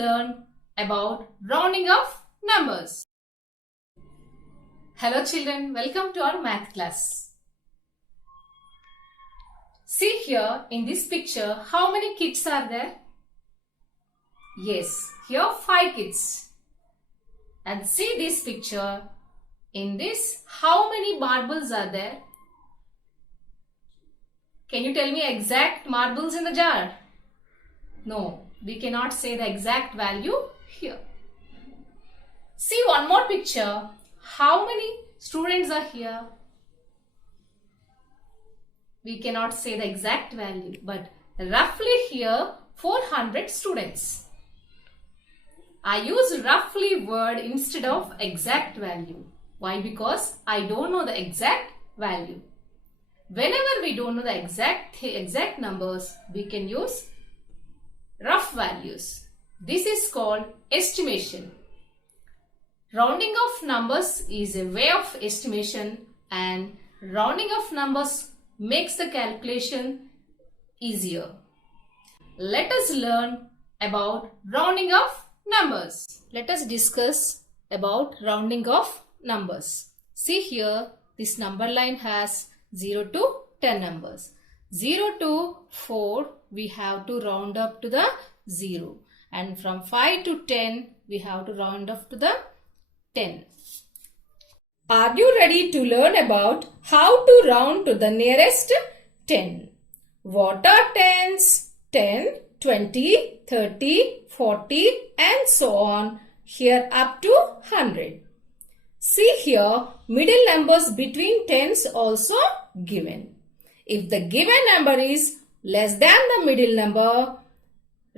learn about rounding of numbers. Hello children, welcome to our math class. See here in this picture, how many kids are there? Yes, here 5 kids. And see this picture, in this how many marbles are there? Can you tell me exact marbles in the jar? No, we cannot say the exact value here. See one more picture. How many students are here? We cannot say the exact value, but roughly here 400 students. I use roughly word instead of exact value. Why? Because I don't know the exact value. Whenever we don't know the exact numbers, we can use rough values. This is called estimation. Rounding of numbers is a way of estimation, and rounding of numbers makes the calculation easier. Let us learn about rounding of numbers. Let us discuss about rounding of numbers. See here, this number line has 0 to 10 numbers. 0 to 4 we have to round up to the 0, and from 5 to 10 we have to round up to the 10. Are you ready to learn about how to round to the nearest 10? What are tens? 10, 20, 30, 40 and so on, here up to 100. See here, middle numbers between tens also given. If the given number is less than the middle number,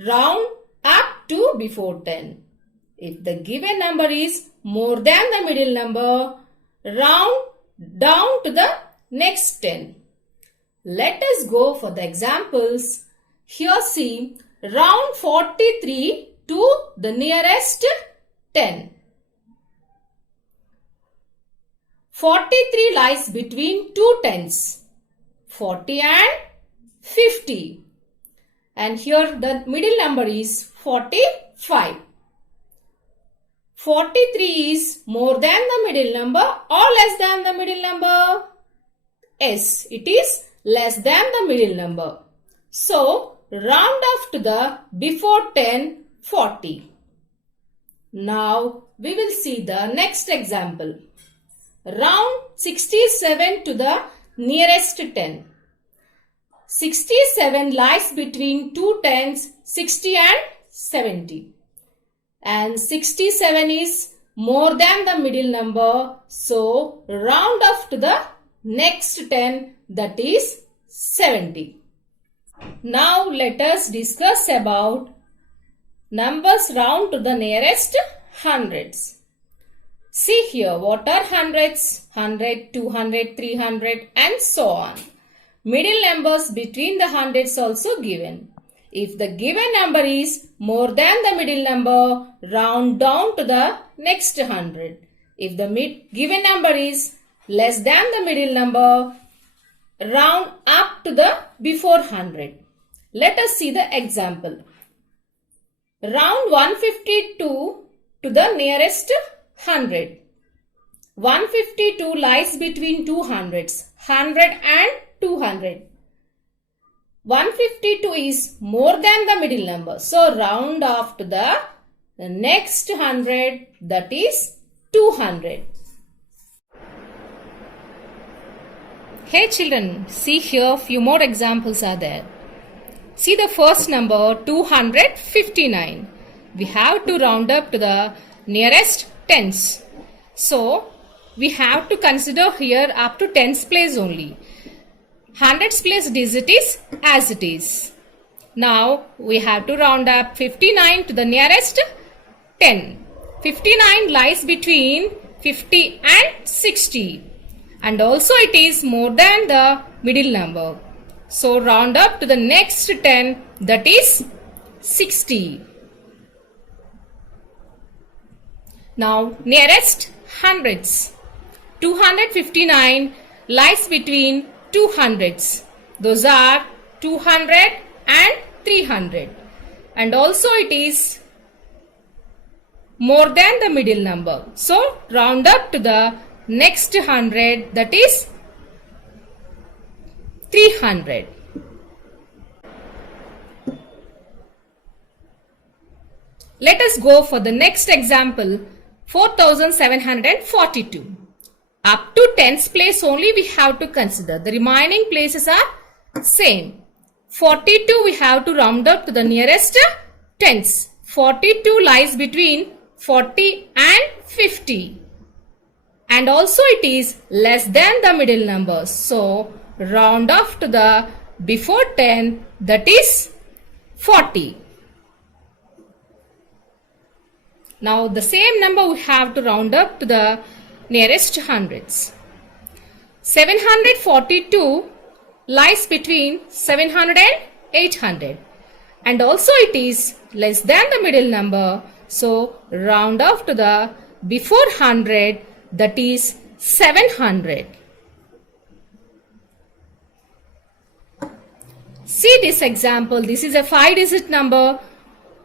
round up to before 10. If the given number is more than the middle number, round down to the next 10. Let us go for the examples. Here see, round 43 to the nearest 10. 43 lies between two tens, 40 and 50. And here the middle number is 45. 43 is more than the middle number or less than the middle number? Yes, it is less than the middle number. So, round off to the before 10, 40. Now, we will see the next example. Round 67 to the nearest 10. 67 lies between two tens, 60 and 70. And 67 is more than the middle number, so round off to the next 10, that is 70. Now let us discuss about numbers round to the nearest hundreds. See here, what are hundreds? 100, 200, 300 and so on. Middle numbers between the hundreds also given. If the given number is more than the middle number, round down to the next 100. If the given number is less than the middle number, round up to the before 100. Let us see the example. Round 152 to the nearest 100. 152 lies between two hundreds, 100 and 200. 152 is more than the middle number. So, round off to the next 100, that is 200. Hey children, see here few more examples are there. See the first number 259. We have to round up to the nearest tens. So, we have to consider here up to tens place only. Hundreds place digit is as it is. Now we have to round up 59 to the nearest 10. 59 lies between 50 and 60. And also it is more than the middle number. So round up to the next 10, that is 60. Now nearest hundreds. 259 lies between two hundreds. Those are 200 and 300. And also it is more than the middle number. So round up to the next 100, that is 300. Let us go for the next example, 4742. Up to tens place only we have to consider. The remaining places are same. 42 we have to round up to the nearest tens. 42 lies between 40 and 50. And also it is less than the middle number. So round off to the before 10, that is 40. Now the same number we have to round up to the nearest hundreds. 742 lies between 700 and 800. And also it is less than the middle number. So round off to the before 100, that is 700. See this example. This is a 5-digit number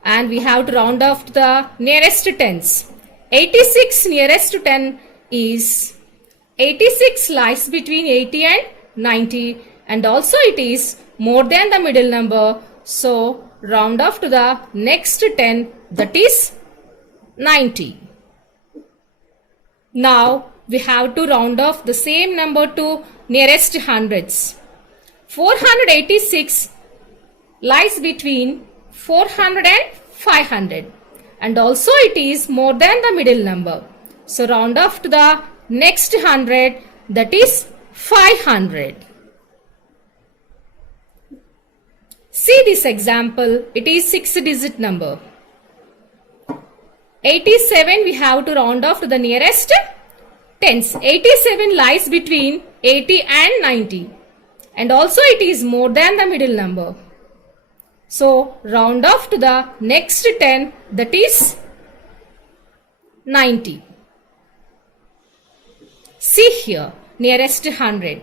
and we have to round off to the nearest tens. 86 nearest to 10 is 86 lies between 80 and 90, and also it is more than the middle number. So round off to the next 10, that is 90. Now we have to round off the same number to nearest hundreds. 486 lies between 400 and 500, and also it is more than the middle number. So round off to the next 100, that is 500. See this example. It is 6-digit number. 87 we have to round off to the nearest tens. 87 lies between 80 and 90, and also it is more than the middle number. So round off to the next 10, that is 90. See here, nearest 100.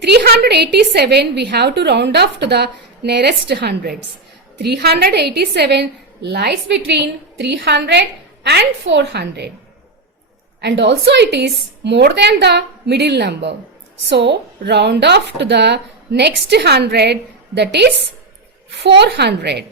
387 we have to round off to the nearest hundreds. 387 lies between 300 and 400. And also it is more than the middle number. So round off to the next 100, that is 400.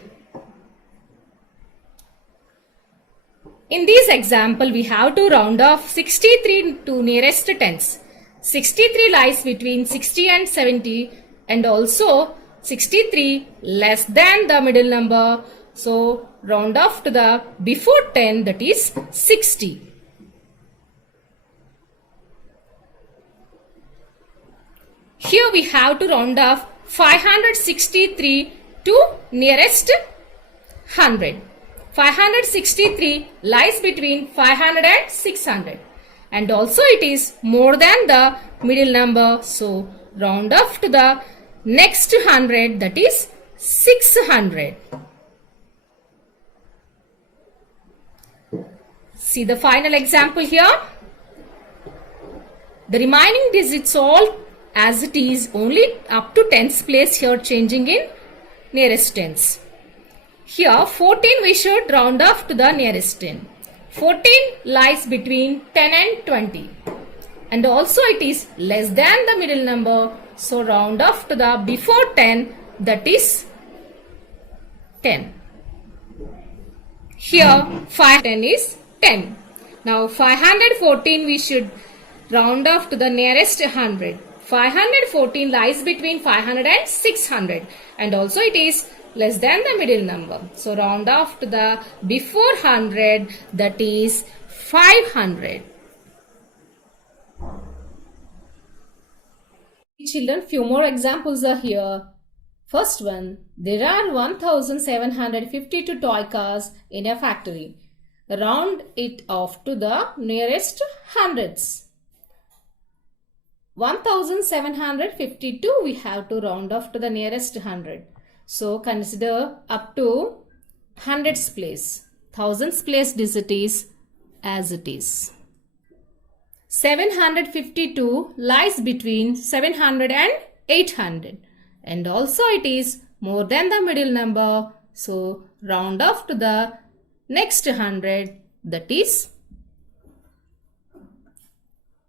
In this example, we have to round off 63 to nearest tens. 63 lies between 60 and 70, and also 63 less than the middle number. So round off to the before 10, that is 60. Here we have to round off 563 to nearest 100. 563 lies between 500 and 600, and also it is more than the middle number. So round off to the next 100, that is 600. See the final example here. The remaining digits all as it is, only up to tens place here changing in nearest tens. Here 14 we should round off to the nearest 10. 14 lies between 10 and 20, and also it is less than the middle number. So round off to the before 10, that is 10. Here 510 is 10. Now 514 we should round off to the nearest 100. 514 lies between 500 and 600, and also it is less than the middle number. So round off to the before 100, that is 500. Children, few more examples are here. First one, there are 1752 toy cars in a factory. Round it off to the nearest hundreds. 1752 we have to round off to the nearest 100. So consider up to hundreds place. Thousands place digit is as it is. 752 lies between 700 and 800, and also it is more than the middle number. So round off to the next 100, that is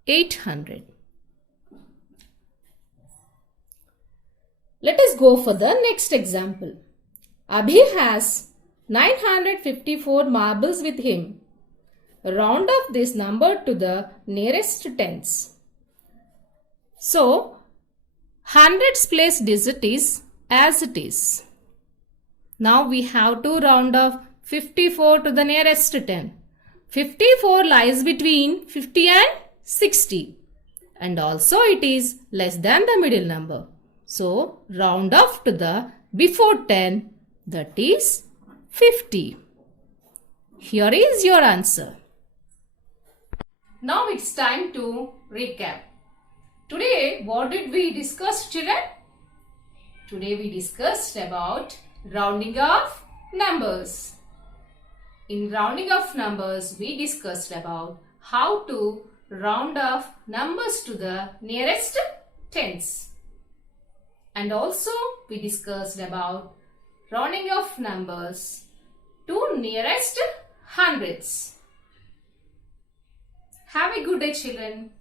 800. Let us go for the next example. Abhi has 954 marbles with him. Round off this number to the nearest tens. So, hundreds place digit is as it is. Now we have to round off 54 to the nearest 10. 54 lies between 50 and 60. And also it is less than the middle number. So, round off to the before 10, that is 50. Here is your answer. Now it's time to recap. Today, what did we discuss, children? Today we discussed about rounding off numbers. In rounding off numbers, we discussed about how to round off numbers to the nearest tens. And also we discussed about rounding off numbers to nearest hundreds. Have a good day, children.